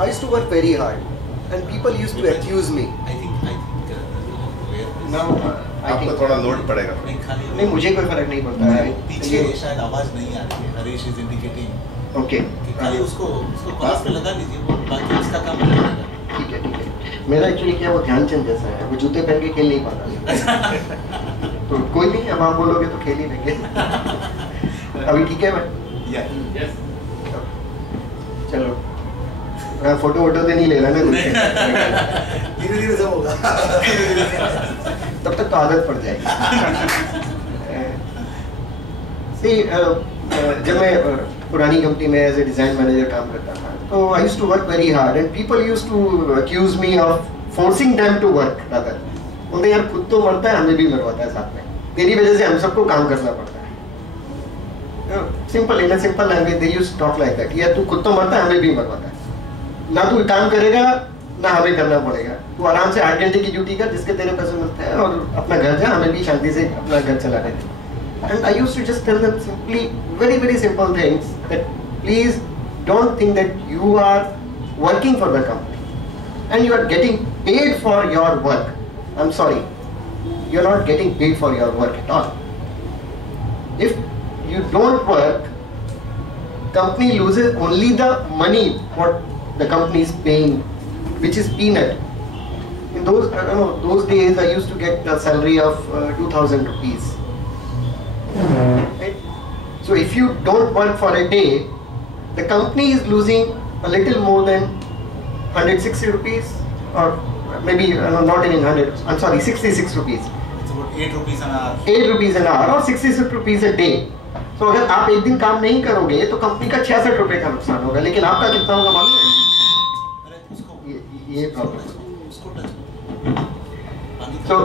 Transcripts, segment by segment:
I used to work very hard, and people used to accuse me. I think Now आपको थोड़ा load पड़ेगा। नहीं, मुझे कोई फर्क नहीं पड़ता है। पीछे शायद आवाज नहीं आ रही है। हरीश इज इंडिकेटिंग ओके, खाली उसको पास पे लगा दीजिए, वो बाकी उसका काम हो जाएगा। ठीक है। मेरा एक्चुअली क्या, वो ध्यानचंद जैसा है, वो जूते पहन के खेल नहीं पाता। तो कोई नहीं, अब आप बोलोगे तो खेल ही लेंगे। अभी ठीक है मैं? चलो, फोटो वोटो तो नहीं ले रहा ना? धीरे-धीरे सब होगा। तब तक तो आदत पड़ जाएगी। जब मैं पुरानी कंपनी में एज ए डिज़ाइन मैनेजर काम करता था, तो I used to work very hard and people used to accuse me of forcing them to work rather. बोलते यार, खुद तो मरता है, हमें भी मरवाता है साथ में, तेरी वजह से हम सबको काम करना पड़ता है। Simple, in a simple language they used to talk like that. यार तू खुद तो मरता है, हमें भी मरवाता है, ना तू काम करेगा ना हमें करना पड़ेगा, तू आराम से 8 घंटे की ड्यूटी कर जिसके तेरे पैसे मिलते हैं और अपना घर जा, हमें भी शांति से अपना घर चलाने दे। And I used to just tell them simply very, very simple things that please don't think that you are working for the company and you are getting paid for your work. I'm sorry, you're not getting paid for your work at all. If you don't work, company loses only the money what the company is paying, which is peanut. In those days I used to get a salary of 2,000 rupees. Right? So if you don't work for a day, the company is losing a little more than 160 rupees, or maybe not even 100. I'm sorry, 66 rupees. It's about 8 rupees an hour. 8 rupees an hour or 66 rupees a day. So अगर आप एक दिन काम नहीं करोगे तो company का 66 रुपए का नुकसान होगा, लेकिन आपका कितना होगा मालूम है? अरे उसको ये प्रॉब्लम। उसको टच। So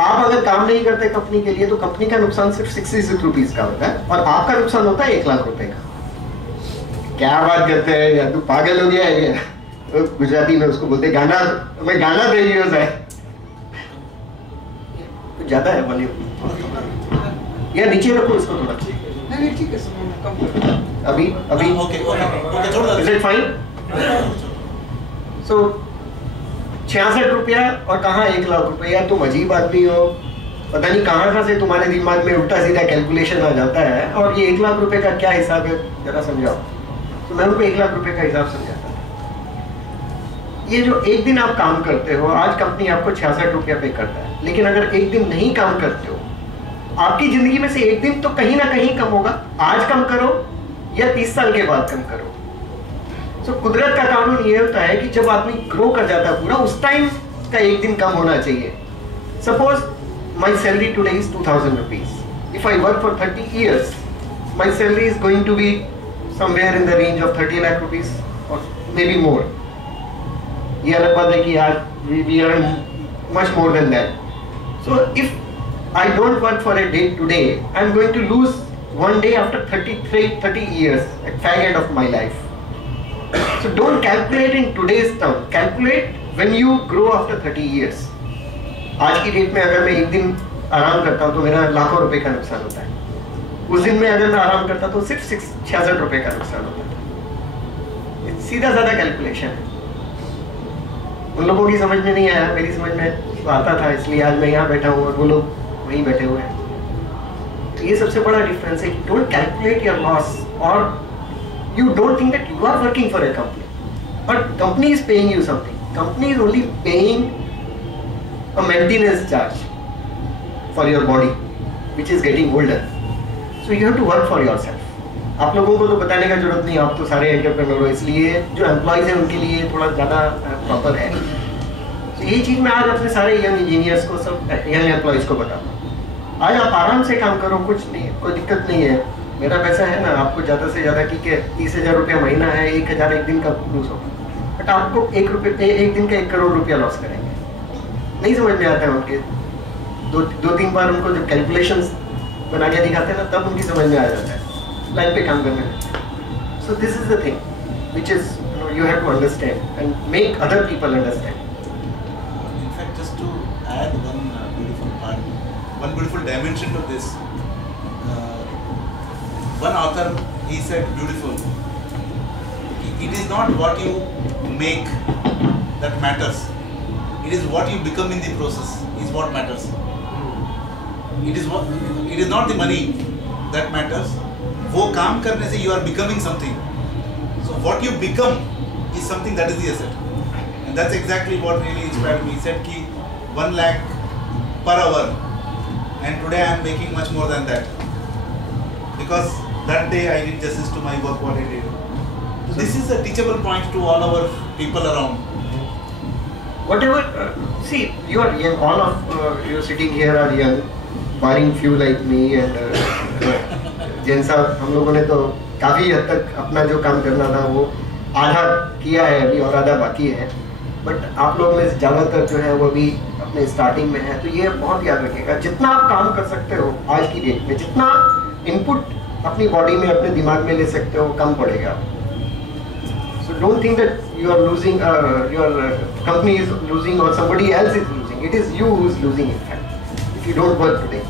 आप अगर काम नहीं करते कंपनी के लिए तो कंपनी का नुकसान सिर्फ 66 रुपीज का होता है और आपका नुकसान होता है 1 लाख रुपए का। क्या बात करते हैं यार, तू पागल हो गया है क्या? गुजराती में उसको बोलते गाना, मैं गाना दे रही हूँ सर, कुछ ज्यादा है वॉल्यूम या नीचे रखो इसको थोड़ा। नहीं ठीक है, अभी ओके छोड़ दो। Is it fine? सो 66 रुपया और कहाँ 1 लाख रुपया? यार तुम अजीब आदमी हो, पता नहीं कहाँ से तुम्हारे दिमाग में उल्टा सीधा कैलकुलेशन आ जाता है, और ये 1 लाख रुपए का क्या हिसाब है जरा समझाओ। तो मैं उनको 1 लाख रुपए का हिसाब समझाता था। ये जो एक दिन आप काम करते हो, आज कंपनी आपको 66 रुपया पे करता है, लेकिन अगर एक दिन नहीं काम करते हो, आपकी जिंदगी में से एक दिन तो कहीं ना कहीं कम होगा। आज कम करो या 30 साल के बाद कम करो। तो कुदरत का कानून ये होता है कि जब आदमी ग्रो कर जाता है पूरा, उस टाइम का एक दिन कम होना चाहिए। Suppose my salary today is 2000 rupees. If I work for 30 years, my salary is going to be somewhere in the range of 30 lakh rupees और मे बी मोर। ये अलग बात है कि यार we earn much more than that. So if I don't work for a day today, I am going to lose one day after 30 years at fag end of my life. So don't calculate in today's term. Calculate when you grow after 30 years. आज की date में अगर मैं एक दिन आराम करता हूँ तो मेरा लाखों रुपए का नुकसान होता है। उस दिन में अगर मैं आराम करता तो सिर्फ 66 रुपए का नुकसान होता है। सीधा साधा कैलकुलेशन है। उन लोगों की समझ में नहीं आया, मेरी समझ में आता था, इसलिए आज मैं यहाँ बैठा हूँ और वो लोग वहीं बैठे हुए हैं। तो ये सबसे बड़ा डिफरेंस है कि डोंट कैलकुलेट योर लॉस, और you don't think that you are working for a company, but company is paying you something. Company is only paying a maintenance charge for your body, which is getting older. So you have to work for yourself. आप लोगों को तो बताने का जरूरत नहीं, आप तो सारे एंटरप्रेन्योर हो, इसलिए जो एम्प्लॉयज हैं उनके लिए थोड़ा ज़्यादा प्रॉपर है। तो यही चीज़ मैं आज अपने सारे यंग इंजीनियर्स को, सब यंग एम्प्लॉयज को बताता हूँ। आज आप आराम से काम करो, कुछ नहीं है, कोई दिक्कत नहीं है, मेरा पैसा है ना, आपको ज़्यादा से ज़्यादा ठीक है 30,000 रुपया महीना है, 1,000 एक दिन का लूज होगा, बट आपको एक दिन का 1 करोड़ रुपया लॉस करेंगे। नहीं समझ में आता है उनके, 2-3 बार उनको जब कैलकुलेशंस बना के दिखाते हैं ना, तब उनकी समझ में आ जाता है लाइन पे काम करने में। So this is the thing which is you have to understand and make other people understand. In fact, just to add one beautiful part, one beautiful dimension to this. One author, he said beautiful, it is not what you make that matters. It is what you become in the process is what matters. It is not the money that matters. वो काम करने से you are becoming something. So what you become is something that is the asset. And that's exactly what really inspired me. He said ki 1 lakh per hour, and today I am making much more than that. Because that day I did justice to my work what I did. So this is a teachable point to all our people around. Whatever, see, you are young, all of you sitting here are young, barring few like me and Jain साहब, हम लोगों ने तो काफ़ी हद तक अपना जो काम करना था वो आधा किया है अभी और आधा बाकी है, बट आप लोग में ज़्यादातर जो है वो भी अपने स्टार्टिंग में है, तो ये बहुत याद रखिएगा जितना आप काम कर सकते हो आज की डेट में, जितना इनपुट अपनी बॉडी में अपने दिमाग में ले सकते हो कम पड़ेगा. So don't think that you are losing, your company is losing or somebody else is losing. It is you who is losing in fact if you don't work today.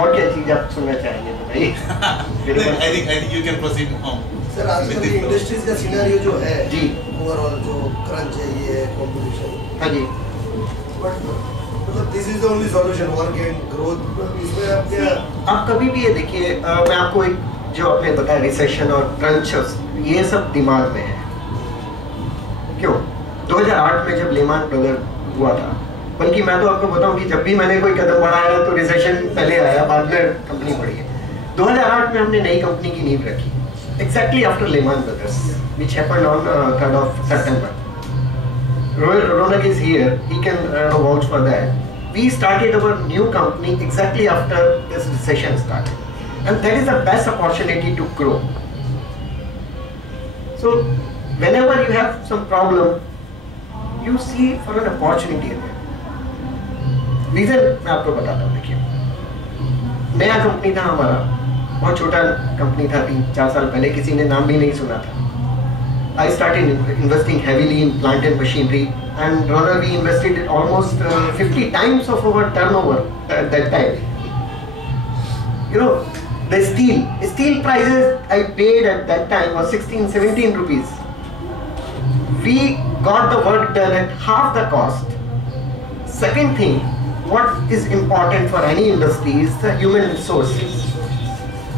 और क्या चीज आप सुनना चाहेंगे बताइए. I think you can proceed now. Sir आजकल ये industries का सिनेरियो जो है जी, ओवरऑल जो क्रंच है, ये कंपटीशन, हाँ जी, बट मतलब this is the only solution work and growth. इसमें आप क्या, आप कभी भी ये देखिए, मैं आपको एक जो आपने बताया रिसेशन और क्रंच ये सब दिमाग में है. क्यों 2008 में जब लेमान ब्रदर हुआ था, बल्कि मैं तो आपको बताऊं कि जब भी मैंने कोई कदम बढ़ाया तो रिसेशन पहले आया, बाद में कंपनी बढ़ी है. 2008 में हमने नई कंपनी की नींव रखी, exactly after Lehman Brothers, which happened on 3rd of September. Ronak is here, he can vouch for that. We started our new company exactly after this recession started, and that is the best opportunity to grow. So whenever you have some problem, you see for an opportunity in it. Reason मैं आपको बताता हूँ. देखिए, नया company था हमारा, बहुत छोटा कंपनी था, 3-4 साल पहले, किसी ने नाम भी नहीं सुना था. I started investing heavily in plant and machinery, and rather we invested almost 50 times of our turnover at that time. You know, the steel prices I paid at that time was 16-17 rupees. We got the work done at half the cost. Second thing, what is important for any industry is the human resources.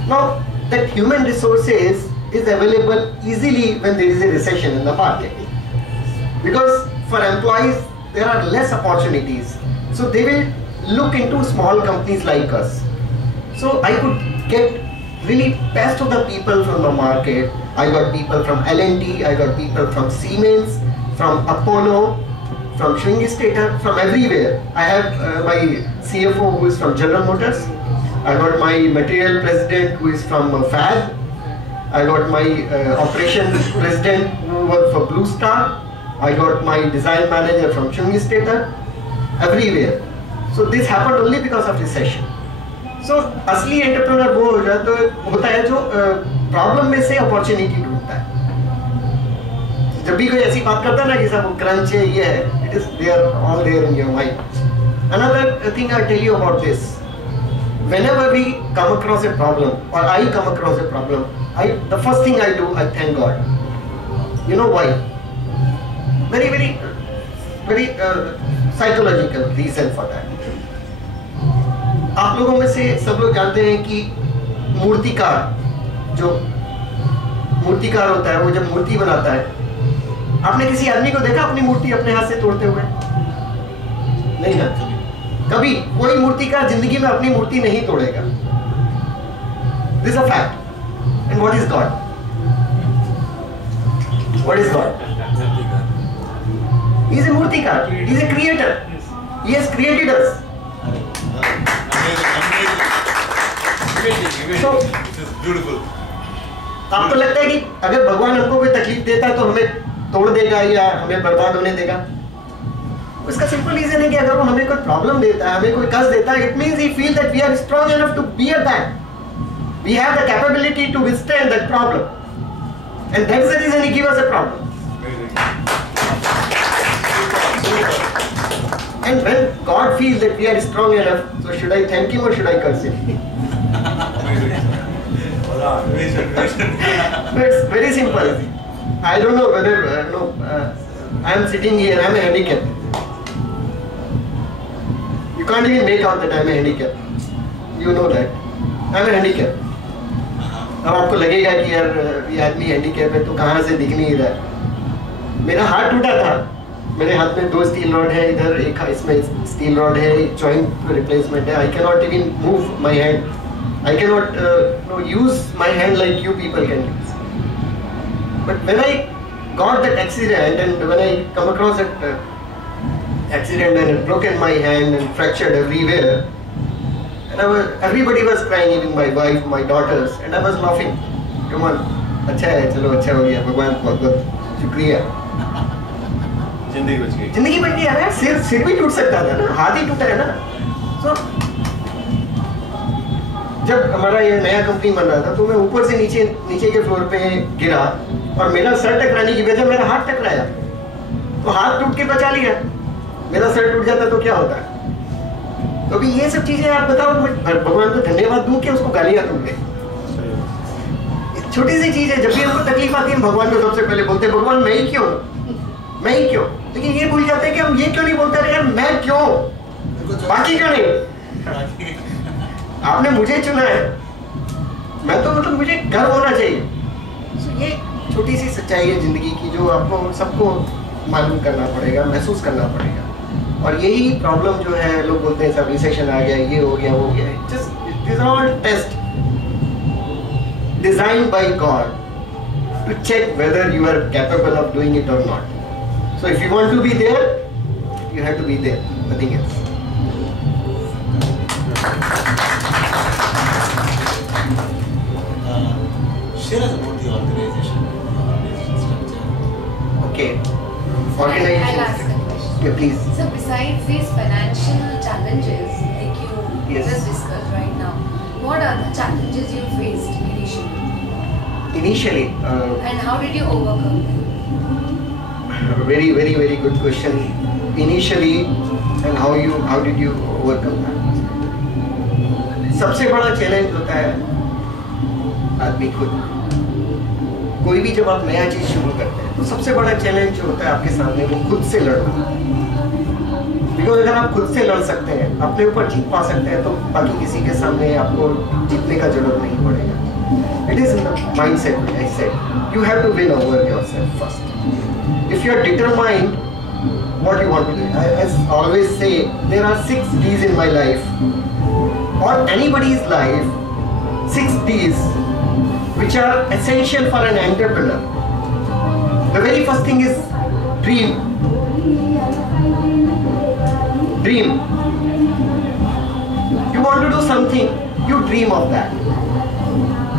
Now, that human resources is available easily when there is a recession in the market. Because for employees, there are less opportunities. So they will look into small companies like us. So I could get really best of the people from the market. I got people from L&T, I got people from Siemens, from Apollo, from Schwing Stater, from everywhere. I have my CFO who is from General Motors. I got my material president who is from FAD. I got my operations president who worked for Blue Star. I got my design manager from Schwing Stater. Everywhere. So this happened only because of recession. So असली entrepreneur वो होता है जो problem में से opportunity ढूंढता है. जब भी कोई ऐसी बात करता है ना कि सब क्रंच है, ये है, it is there, all there in your mind. Another thing I tell you about this, whenever we come across a problem, or I come across a problem, the first thing I do, I thank God. You know why? Very psychological reason for that. आप लोगों में से सब लोग जानते हैं कि मूर्तिकार होता है, वो जब मूर्ति बनाता है, आपने किसी आदमी को देखा अपनी मूर्ति अपने हाथ से तोड़ते हुए? नहीं ना, कभी कोई मूर्तिकार जिंदगी में अपनी मूर्ति नहीं तोड़ेगा. This is a fact. And what is God? What is God? He is a मूर्तिकार. He is a creator. He has created us. So, Beautiful. आपको लगता है कि अगर भगवान हमको कोई तकलीफ देता है तो हमें तोड़ देगा या हमें बर्बाद होने देगा? उसका सिंपल रीजन है कि अगर वो हमें कोई प्रॉब्लम देता है, हमें कोई कष्ट देता है, it means he feel that we are strong enough to bear that. We have the capability to withstand that problem, and that is the reason he give us a problem. And when God feels that we are strong enough, so should I thank him or should I curse him? We should. No, it's very simple. I don't know whether I am sitting here. I am a handicap. You can't even make out that I am a handicap. You know that. I am a handicap. अब आपको लगेगा कि यार ये आदमी handicap है तो कहाँ से दिख नहीं रहा है। मेरा हाथ टूटा था, मेरे हाथ में 2 स्टील रॉड है, इधर एक इसमें स्टील रॉड है, जॉइंट रिप्लेसमेंट है। I can not even move my hand, I can not use my hand like you people can use. But when I got that accident and when I come across that accident and it broken my hand and fractured everywhere. And everybody was crying, even my wife, my daughters, and I was laughing. Come on, अच्छा है, चलो अच्छा हो गया, भगवान बहुत बहुत शुक्रिया। जिंदगी बच गई। जिंदगी बच गई यार, सिर भी टूट सकता था ना, हाथ ही टूटा है ना। So, जब हमारा ये नया कंपनी बन रहा था तो मैं ऊपर से नीचे के फ्लोर पे गिरा और मेरा सर टकराने की वजह मेरा हाथ टकराया, तो हाथ टूट के बचा लिया। मेरा सर टूट जाता तो क्या होता है? तो अभी ये सब चीजें आप बताओ, मैं भगवान को धन्यवाद दूं कि उसको गालियां दूं? छोटी सी चीज है, जब भी हमको तकलीफ आती है हम भगवान को सबसे पहले बोलते हैं भगवान मैं ही क्यों, मैं ही क्यों। लेकिन ये भूल जाते हैं कि हम ये क्यों नहीं बोलते रहे यार मैं क्यों, बाकी क्यों नहीं, आपने मुझे चुना है, मैं तो मतलब मुझे गर्व होना चाहिए। ये छोटी सी सच्चाई है जिंदगी की जो आपको सबको मालूम करना पड़ेगा, महसूस करना पड़ेगा। और यही प्रॉब्लम जो है, लोग बोलते हैं सब रिसेशन आ गया, ये हो गया वो हो गया, just this are all test designed by God to check whether you are capable of doing it और not. So if you want to be there you have to be there, nothing else. Share us about the organization structure. Okay. I'll ask a question. Yeah, please. So besides these financial challenges like you Yes. just discussed right now, what are the challenges you faced initially? Initially, And how did you overcome them? very very very good question. Initially, and how did you overcome that? सबसे बड़ा challenge होता है आदमी खुद। कोई भी जब आप नया चीज शुरू करते हैं तो सबसे बड़ा चैलेंज जो होता है आपके सामने वो खुद से लड़ना। बिकॉज अगर आप खुद से लड़ सकते हैं, अपने ऊपर जीत पा सकते हैं, तो बाकी किसी के सामने आपको जीतने का जरूरत नहीं पड़ेगा। It is in the mindset. I said you have to win over yourself first. If you are determined what you want to do, I always say there are 6 D's in my life or anybody's life, 6 D's which are essential for an entrepreneur. The very first thing is dream. Dream. You want to do something, you dream of that.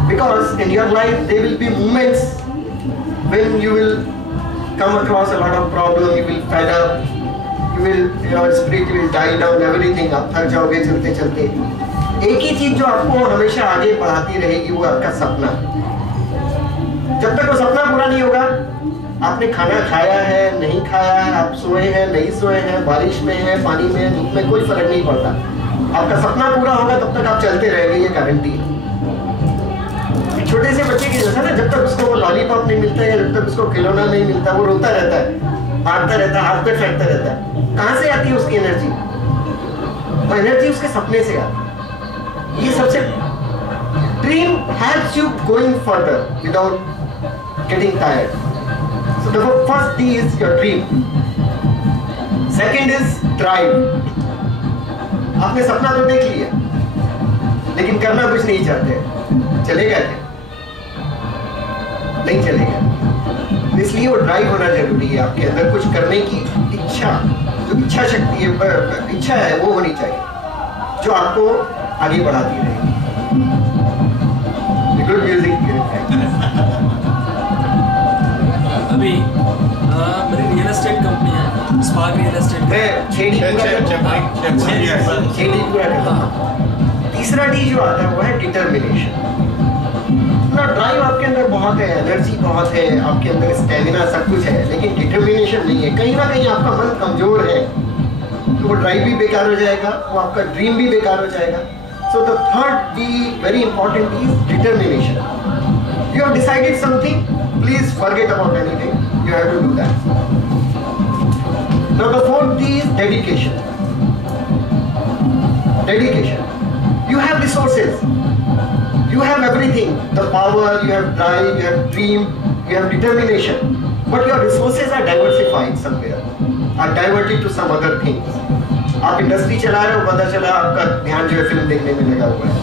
Because in your life there will be moments when you will come across a lot of problem, you will fed up, your spirit will die down, everything, आप थक जाओगे चलते चलते। एक ही चीज जो आपको हमेशा आगे बढ़ाती रहेगी वो आपका सपना। जब तक वो सपना पूरा नहीं होगा, आपने खाना खाया है नहीं खाया है, आप सोए हैं नहीं सोए हैं, बारिश में है पानी में है, धूप में, कोई फर्क नहीं पड़ता। आपका सपना पूरा होगा तब तक आप चलते रहेंगे, ये गारंटी है। छोटे से बच्चे की जैसा ना, जब तक उसको वो लॉलीपॉप नहीं मिलता है, जब तक उसको खिलौना नहीं मिलता, वो रोता रहता है, हारता रहता है, हाथ पे फेंकता रहता है। कहाँ से आती है उसकी एनर्जी? वो एनर्जी उसके सपने से आती है। ये सबसे dream helps you going further without getting tired. So the first D is your dream. Second is drive. आपने सपना तो देख लिया लेकिन करना कुछ नहीं चाहते, चलेगा क्या? नहीं चलेगा। इसलिए वो ड्राइव होना जरूरी है। आपके अंदर कुछ करने की इच्छा, जो इच्छा शक्ति है, इच्छा है, वो होनी चाहिए जो आपको आगे बढ़ाती रहेगी। Good music. अभी मेरी रियल एस्टेट कंपनी है, स्पार्क रियल एस्टेट। मैं 6 डी पूरा करता हूँ। तीसरा डी जो आता है वो है डिटर्मिनेशन। ना ड्राइव आपके अंदर बहुत है, एनर्जी बहुत है, आपके अंदर स्टेमिना सब कुछ है, लेकिन डिटर्मिनेशन नहीं है। कहीं ना कहीं आपका मन कमजोर है। तो वो ड्राइव भी बेकार हो जाएगा, वो आपका ड्रीम भी बेकार हो जाएगा. So the third D, very important, is determination. You have decided something, please forget about anything. You have to do that. Now the fourth D is dedication. Dedication. You have resources. You have everything. The power, you have drive, you have dream, you have determination. But your resources are diversified somewhere. Are diverted to some other things. आप industry चला रहे हो, पता चला आपका ध्यान जो है फिल्म देखने में लगा हुआ है.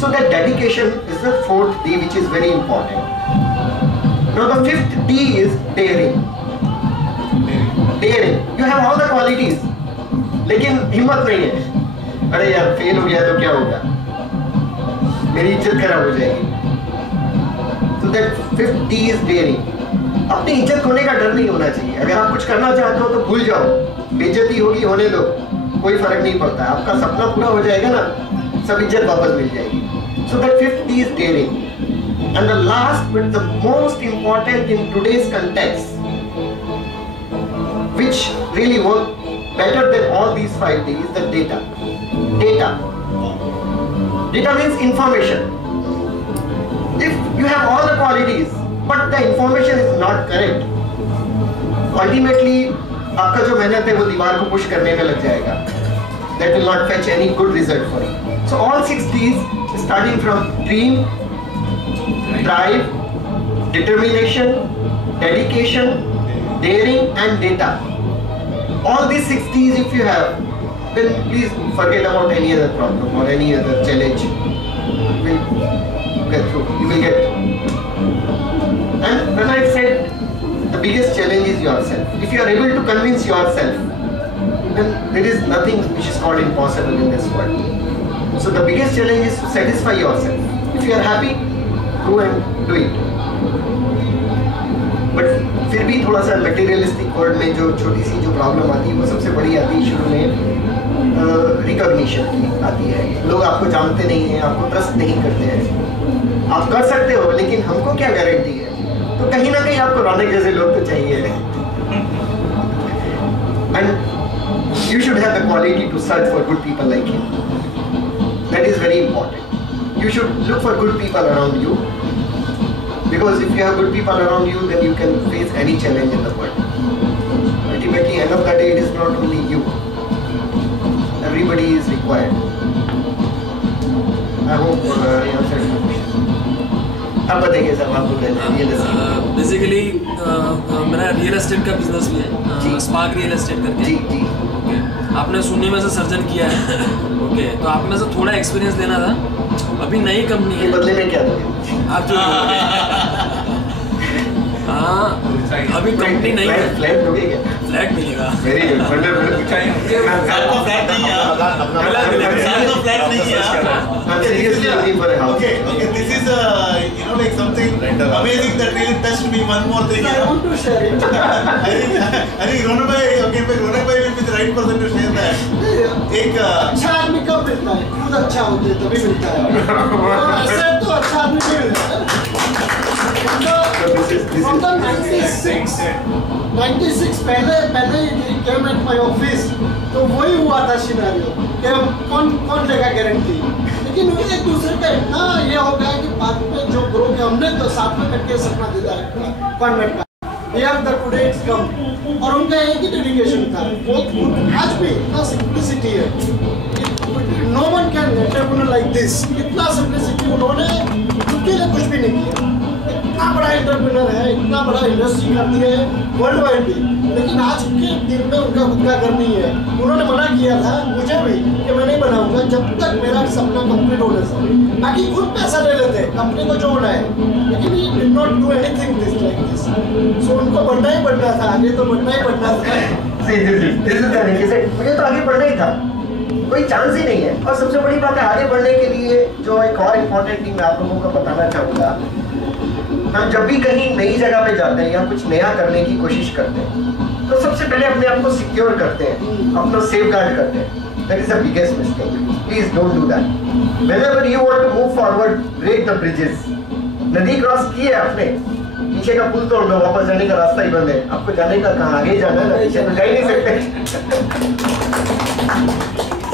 So that dedication is the fourth D, which is very important. Now the fifth D is daring. Daring. You have all the qualities, लेकिन हिम्मत नहीं है. अरे यार फेल हो गया तो क्या होगा, मेरी इज्जत खराब हो जाएगी. So that fifth D is daring. अपनी इज्जत खोने का डर नहीं होना चाहिए. अगर आप कुछ करना चाहते हो तो भूल जाओ, बेइज्जती होगी होने दो, कोई फर्क नहीं पड़ता. आपका सपना पूरा हो जाएगा ना, सब इज्जत वापस मिल जाएगी. So that fifth D is daring. And the last but the most important in today's context, which really work better than all these 5 Ds, is the data. Data. Data means information. If you have all the qualities, but the information is not correct, ultimately आपका जो मेहनत है वो दीवार को push करने में लग जाएगा. That will not fetch any good result for you. So all 6 Ds, starting from dream, drive, determination, dedication, daring, and data. All these 6 Ds if you have, then please forget about any other problem or any other challenge. You will get through. You will get through. And when I said the biggest challenge is yourself. If you are able to convince yourself, then there is nothing which is called impossible in this world. So the biggest challenge is to satisfy yourself. If you are happy, go and do it. But फिर भी थोड़ा सा materialistic world में जो छोटी सी जो problem आती है वो सबसे बड़ी आती है शुरू में रिकॉग्निशन की आती है. लोग आपको जानते नहीं हैं, आपको ट्रस्ट नहीं करते हैं. आप कर सकते हो लेकिन हमको क्या गारंटी है. तो कहीं ना कहीं आपको रौनक जैसे लोग तो चाहिए. And you should have the quality to search for good people like you. That is very important. You should look for good people around you, because if you have good people around you, then you can face any challenge in the world. Ultimately, end of the day, it is not only you. Everybody is required. I hope I answered your question. अब बताइए sir, आप बोल रहे थे real estate. Basically मेरा real estate का business भी है, स्पार्क रियल एस्टेट करके. जी जी. ओके, आपने शून्य में से सर्जन किया है. ओके, तो आप में से थोड़ा एक्सपीरियंस देना था. अभी नई कंपनी है, बदले में क्या दोगे आप जो हाँ, अभी कंपनी नहीं है. फ्लैट दोगे क्या? फ्लैट मिलेगा. Very good. आपका फ्लैट नहीं है. आपका फ्लैट नहीं है. I'm seriously looking for a house. Okay. This is like something amazing that really touched me. One more thing. I want to share it. I think Ronak bhai will be the right person to share that. एक अच्छा आदमी कब मिलता है? खुद अच्छा होते हैं तभी मिलता है. ऐसे तो अच्छा आदमी नहीं मिलता है. From the 96 पहले he came at my office, तो वही हुआ था सिनेरियो कि कौन देगा गारंटी. लेकिन एक दूसरे का इतना ये हो गया कि बाद में जो ग्रो किया हमने तो साथ में करके सपना दिया है कॉन्वेंट का. Here the today it's come. और उनका एक ही डेडिकेशन था. बहुत आज भी इतना सिंपलिसिटी है. No one can entrepreneur like this. इतना सिंपलिसिटी उन्होंने उनके लिए कुछ भी नहीं किया. इतना बड़ा एंटरप्रेन्योर है, इतना बड़ा इंडस्ट्री करती है वर्ल्ड वाइड भी, लेकिन आज के दिन में उनका खुद का घर नहीं है. उन्होंने मना किया था मुझे भी कि मैं नहीं बनाऊंगा जब तक मेरा सपना कंप्लीट होने से. बाकी खुद पैसा ले लेते कंपनी को जो होना है, लेकिन he did not do anything this like this. So उनको बढ़ना ही बढ़ना था, आगे तो बढ़ना ही बढ़ना था. मुझे तो आगे बढ़ना ही था, कोई चांस ही नहीं है. और सबसे बड़ी बात है, आगे बढ़ने के लिए जो एक और इम्पोर्टेंट थिंग मैं आप लोगों को बताना चाहूँगा, हम जब भी कहीं नई जगह पे जाते हैं या कुछ नया करने की कोशिश करते हैं तो सबसे पहले अपने आप को सिक्योर करते हैं, अपना सेफ गार्ड करते हैं. That is the biggest mistake. Please don't do that. Whenever you want to move forward, break the bridges. नदी क्रॉस की है आपने, पीछे का पुल तोड़ दो, वापस जाने का रास्ता ही बंद है, आपको जाने का कहाँ, आगे जाना है ना, पीछे तो जा ही नहीं सकते।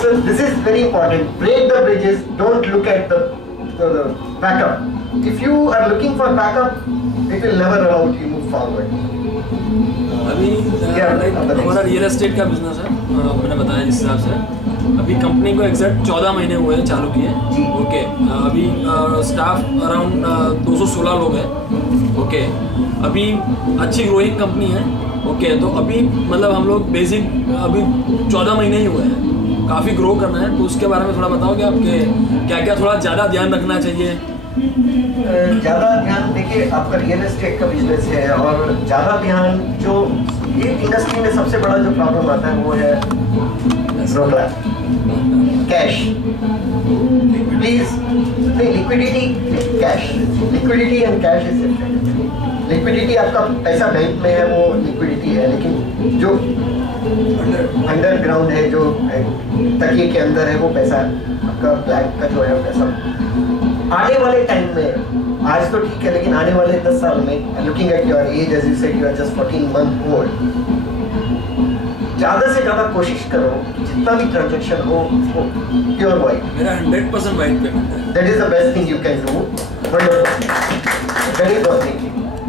So this is very important. Break the bridges. Don't look at the backup. If you are looking for backup, it will never allow you to move forward. अभी हमारा रियल एस्टेट का बिजनेस है, मैंने बताया जिस हिसाब से अभी कंपनी को एग्जैक्ट 14 महीने हुए हैं चालू किए। ओके, अभी स्टाफ अराउंड 216 लोग हैं। ओके, अभी अच्छी ग्रोइंग कंपनी है। ओके, तो अभी मतलब हम लोग बेसिक अभी 14 महीने ही हुए हैं, काफ़ी ग्रो करना है, तो उसके बारे में थोड़ा बताओगे आपके क्या क्या थोड़ा ज़्यादा ध्यान रखना चाहिए? ज़्यादा ध्यान, देखिए आपका रियल एस्टेट का बिजनेस है और ज़्यादा ध्यान जो ये इंडस्ट्री में सबसे बड़ा जो प्रॉब्लम आता है वो है रोकड़ा, कैश। प्लीज नहीं, liquidity, cash, liquidity and cash is different. Liquidity आपका पैसा बैंक में है, वो लिक्विडिटी है, लेकिन जो अंडरग्राउंड है, जो तकिए के अंदर है, वो पैसा आपका ब्लैक का जो है पैसा आने वाले टाइम में, आज तो ठीक है, लेकिन आने वाले 10 साल में, looking at your age, as you said you are just 14 months old, ज़्यादा से ज़्यादा कोशिश करो कि जितना भी ट्रांजेक्शन हो वो प्योर वाइट। मेरा 100% वाइट पेमेंट है। That is the best thing you can do. Very good thing.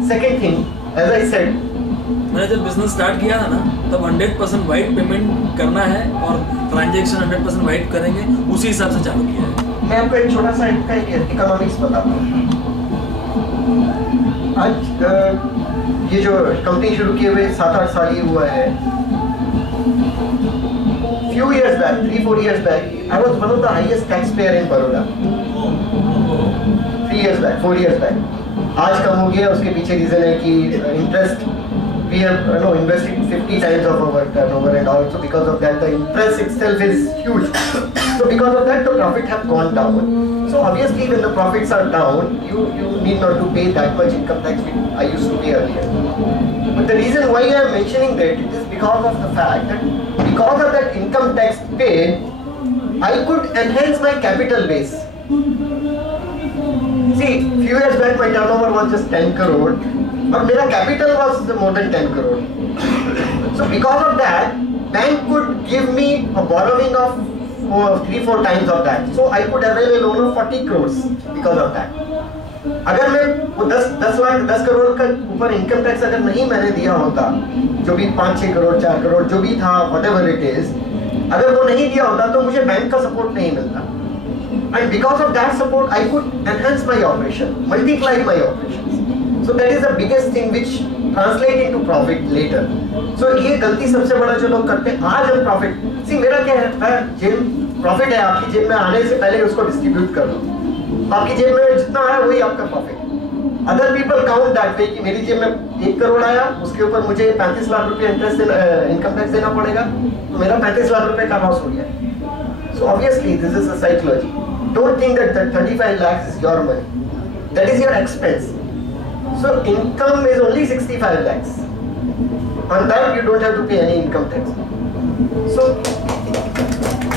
Second thing, as I said, मैंने जब बिजनेस स्टार्ट किया था ना, तब 100% वाइट पेमेंट करना है और ट्रांजेक्शन 100% वाइट करेंगे, उसी हिसाब से चालू किया है। मैं आपको एक छोटा सा इकोनॉमिक्स बताता हूँ। आज ये जो कंपनी शुरू किए हुए 7-8 साल ही हुआ है। Few years back, 3-4 years back, I was one of the highest taxpayer in Baroda. 3 years back, 4 years back. आज कम हो गया, उसके पीछे रीजन है कि interest, we have invested 50 times of our turnover, and also because of that the interest itself is huge. So because of that the profit have gone down. So obviously when the profits are down, you need not to pay that much income tax which I used to pay earlier. But the reason why I am mentioning that it is because of the fact that because of that income tax paid, I could enhance my capital base. See, few years back my turnover was just 10 crore. But मेरा capital was more than 10 crore. So because of that, bank could give me a borrowing of 3-4 times of that. So I could avail a loan of 40 crores because of that. अगर मैं वो 10 करोड़ का ऊपर income tax अगर नहीं मैंने दिया होता, जो भी 5-6 करोड़ 4 करोड़ जो भी था, whatever it is, अगर वो नहीं दिया होता तो मुझे बैंक का सपोर्ट नहीं मिलता. And because of that support, I could enhance my operation, multiply my operations. So that is the biggest thing which translate into profit later. So ये गलती सबसे बड़ा जो लोग करते हैं, आज हम profit, see मेरा क्या है, मैं जेब profit है आपकी जेब में आने से पहले उसको distribute कर दो, आपकी जेब में जितना आया वही आपका profit. Other people count that way कि मेरी जेब में 1 करोड़ आया, उसके ऊपर मुझे 35 लाख रुपए इंटरेस्ट इनकम टैक्स देना पड़ेगा, तो मेरा 35 लाख रुपए का लॉस हो गया. So obviously this is a psychology. Don't think that 35 lakhs is your money. That is your expense. So income is only 65 lakhs. On that you don't have to pay any income tax. So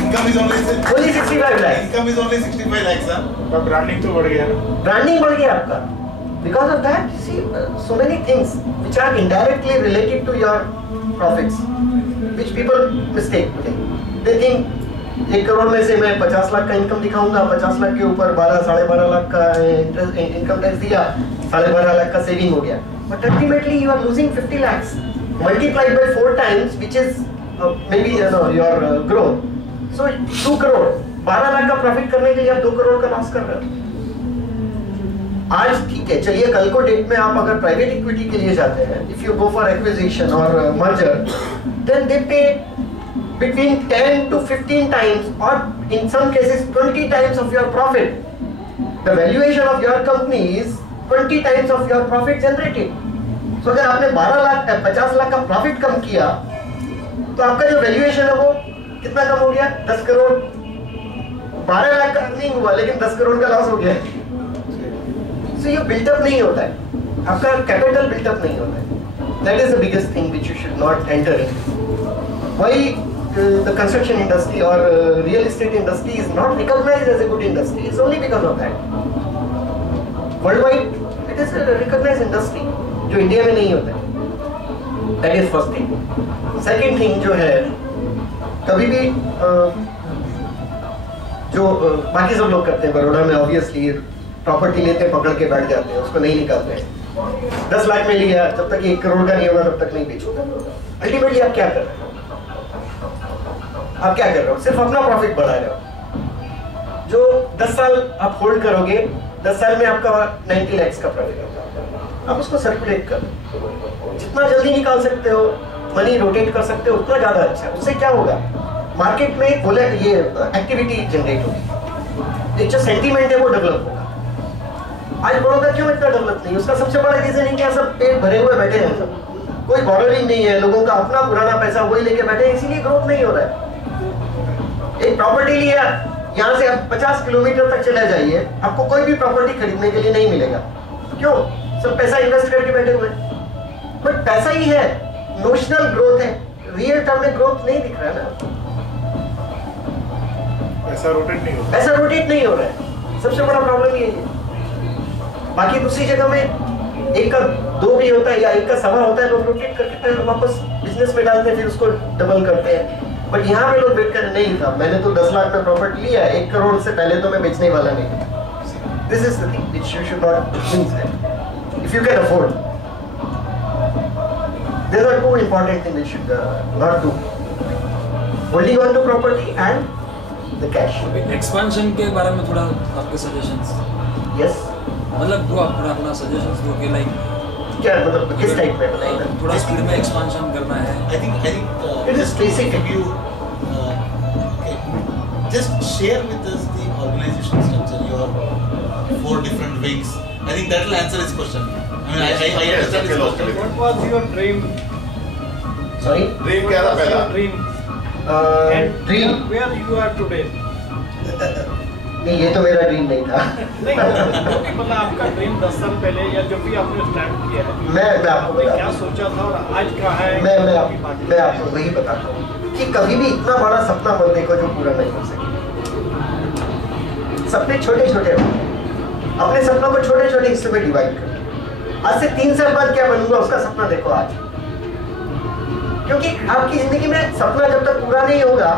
income is only 65 lakhs. Income is only 65 lakhs, huh? तो branding तो बढ़ गया ना, Branding बढ़ गया आपका. Because of that, see so many things which are indirectly related to your profits, which people mistake today. They think 1 crore में से मैं 50 लाख का इनकम दिखाऊंगा, 50 लाख के ऊपर 12-12.5 लाख का इनकम टैक्स दिया, 12.5 लाख का सेविंग हो गया. But ultimately you are losing 50 lakhs multiplied by 4 times, which is maybe your growth. So 2 crore, 12 lakh का प्रॉफिट करने के लिए आप 2 करोड़ का लॉस कर रहे हो. आज ठीक है, चलिए कल को डेट में आप अगर प्राइवेट इक्विटी के लिए जाते हैं, if you go for acquisition or merger, then they pay between 10 to 15 times or in some cases 20 times of your profit. The valuation of your company is 20 times of your profit generated. So अगर आपने 50 लाख का profit कम किया, तो आपका जो valuation है वो कितना कम हो गया? 10 करोड़. 12 लाख का अर्निंग हुआ लेकिन 10 करोड़ का लॉस हो गया. So ये बिल्टअप नहीं होता है, आपका कैपिटल बिल्टअप नहीं होता है. That is the biggest thing which you should not enter in. Why the construction industry or real estate industry is not recognized as a good industry is only because of that. Worldwide it is recognised industry जो India में नहीं होता है। That is first thing. Second thing जो है, कभी भी जो बाकी सब लोग करते हैं बड़ौदा में, ऑब्वियसली प्रॉपर्टी लेते हैं, पकड़ के बैठ जाते हैं, उसको नहीं निकालते हैं। 10 लाख में लिया, जब तक 1 करोड़ का नहीं होगा तब तक नहीं बेचोगे। अल्टीमेटली आप क्या कर रहे हो? आप क्या कर रहे हो? सिर्फ अपना प्रॉफिट बढ़ा रहे हो। जो 10 साल आप होल्ड करोगे, 10 साल में आपका 90 लाख का प्रॉफिट होगा। आप उसको सर्कुलेट करो, जितना जल्दी निकाल सकते हो, मनी रोटेट कर सकते हो, उतना ज्यादा अच्छा है। उससे क्या होगा, मार्केट में बोले ये एक्टिविटी जनरेट होगी, एक जो सेंटीमेंट है वो डेवलप होगा। आज बड़ौदा क्यों इतना डेवलप नहीं? उसका सबसे बड़ा रीजन है कि सब पेट भरे हुए बैठे हैं, सब कोई बॉर्डरिंग नहीं है, लोगों का अपना पुराना पैसा वही लेके बैठे हैं, इसीलिए ग्रोथ नहीं हो रहा है। एक प्रॉपर्टी लिया, यहाँ से आप 50 किलोमीटर तक चले जाइए, आपको कोई भी प्रॉपर्टी खरीदने के लिए नहीं मिलेगा। क्यों? सब पैसा इन्वेस्ट करके बैठे हुए, बट पैसा ही है, नोशनल ग्रोथ है, रियल टर्म में ग्रोथ नहीं दिख रहा है ना। पैसा रोटेट नहीं होता, पैसा रोटेट नहीं हो रहा है, सबसे बड़ा प्रॉब्लम ये है। बाकी दूसरी जगह में 1 का 2 भी होता है या 1 का 1.25 होता है, लोग रोटेट करके वापस बिजनेस में डालते हैं, फिर उसको डबल करते हैं। बट यहाँ पे लोग वेट कर नहीं था, मैंने तो 10 लाख में प्रॉपर्टी लिया, 1 करोड़ से पहले तो मैं बेचने वाला नहीं। This is the thing which you should not think if you can afford. There are 2 important things which should not do, holding on to property and the cash. Expansion के बारे में थोड़ा आपके सजेशंस। यस, मतलब दो अपना suggestions दो कि लाइक क्या मतलब किस टाइप में बताइए? थोड़ा स्पीड में एक्सपेंशन करना है। I think It is basic. If you just share with us the organization structure, your 4 different wings. I think that will answer his question. I mean, I understand his question. What was your dream? Sorry? Dream क्या था पहला? Dream. And dream where you are today? नहीं, ये तो मेरा dream नहीं था। नहीं, जो भी मतलब आपका ड्रीम 10 साल पहले या जब भी आपने स्टार्ट किया है, मैं आपको आपने बता क्या सोचा था और आज कहाँ है? मैं आपको वही बताता हूँ कि कभी भी इतना बड़ा सपना मत देखो जो पूरा नहीं हो सके। सपने छोटे छोटे हो, अपने सपनों को छोटे छोटे हिस्सों में डिवाइड करो। आज से 3 साल बाद क्या बनूंगा उसका सपना देखो आज, क्योंकि आपकी जिंदगी में सपना जब तक पूरा नहीं होगा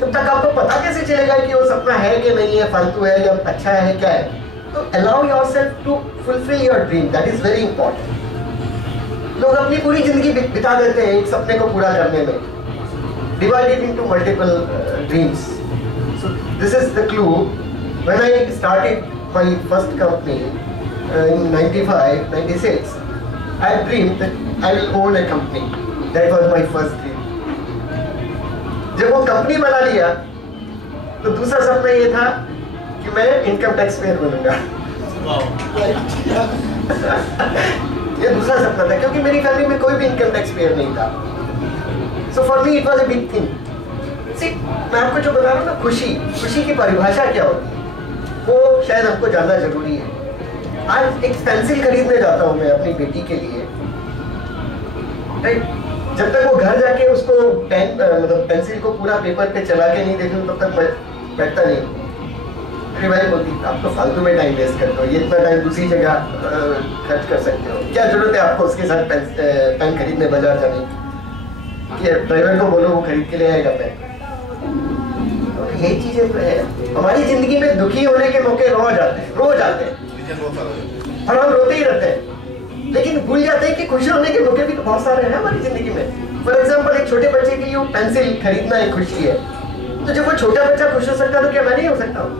तब तक आपको पता कैसे चलेगा कि वो सपना है कि नहीं है, फालतू है या अच्छा है, क्या है। तो allow yourself to fulfil your dream, that is very important. लोग अपनी पूरी जिंदगी बिता देते हैं एक सपने को पूरा करने में, divided into multiple dreams. So this is the clue. When I started my first company in 95, 96, I dreamed that I will own a company. That was my first dream. जब वो कंपनी बना लिया तो दूसरा सपना ये था कि मैं इनकम टैक्स पेयर बनूंगा। Wow. ये दूसरा सपना था क्योंकि मेरी फैमिली में कोई भी इनकम टैक्स पेयर नहीं था। So for me it was a big thing. See, मैं आपको जो बता रहा हूँ ना, खुशी की परिभाषा क्या होती है वो शायद हमको जानना जरूरी है। आज एक पेंसिल खरीदने जाता हूँ मैं अपनी बेटी के लिए, राइट? जब तक वो घर जाके उसको मतलब पेंसिल को पूरा पेपर पे चला के नहीं देखूं तब तक मैं बैठता नहीं। मेरी भाई बोलती आप तो फालतू में टाइम वेस्ट करते हो, ये इतना टाइम दूसरी जगह खर्च कर सकते हो, क्या जरूरत है आपको उसके साथ पेन खरीदने बाजार जाने की? ड्राइवर को बोलो वो खरीद के ले आएगा पेन। यही चीजें तो है हमारी जिंदगी में। दुखी होने के मौके रोज आते हैं और हम रोते ही रहते हैं, लेकिन भूल जाते हैं कि खुश होने के मौके भी तो बहुत सारे हैं हमारी जिंदगी में। फॉर एग्जाम्पल, एक छोटे बच्चे के लिए पेंसिल खरीदना एक खुशी है, तो जब वो छोटा बच्चा खुश हो सकता है तो क्या मैं नहीं हो सकता हूँ?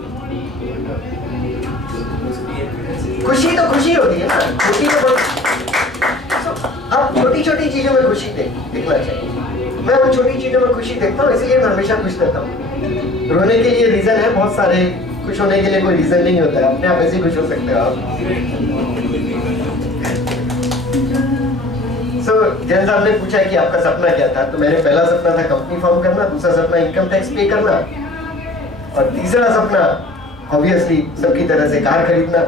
खुशी तो खुशी होती है ना, खुशी तो आप छोटी छोटी चीजों में खुशी देखना चाहिए। मैं उन छोटी चीजों में खुशी देखता हूँ, इसलिए मैं हमेशा खुश रहता हूँ। रोने के लिए रीजन है बहुत सारे, खुश होने के लिए कोई रीजन नहीं होता है, अपने आप ऐसे खुश हो सकते हो आप। सो जैन साहब ने पूछा कि आपका सपना क्या था, तो मेरे पहला सपना था कंपनी फॉर्म करना, दूसरा सपना इनकम टैक्स पे करना, और तीसरा सपना ऑब्वियसली सबकी तरह से कार खरीदना।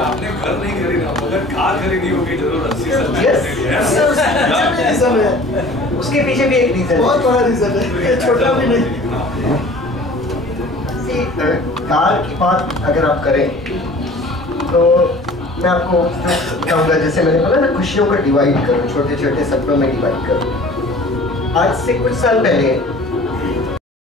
आपने घर नहीं खरीदा मगर कार खरीदी होगी जरूर। उसके पीछे भी एक रीजन, बहुत बड़ा रीजन है, छोटा भी नहीं। कार की बात अगर आप करें तो मैं आपको कहूँगा, जैसे मैंने बोला ना, खुशियों को डिवाइड करो, छोटे छोटे सपनों में डिवाइड करो। आज से कुछ साल पहले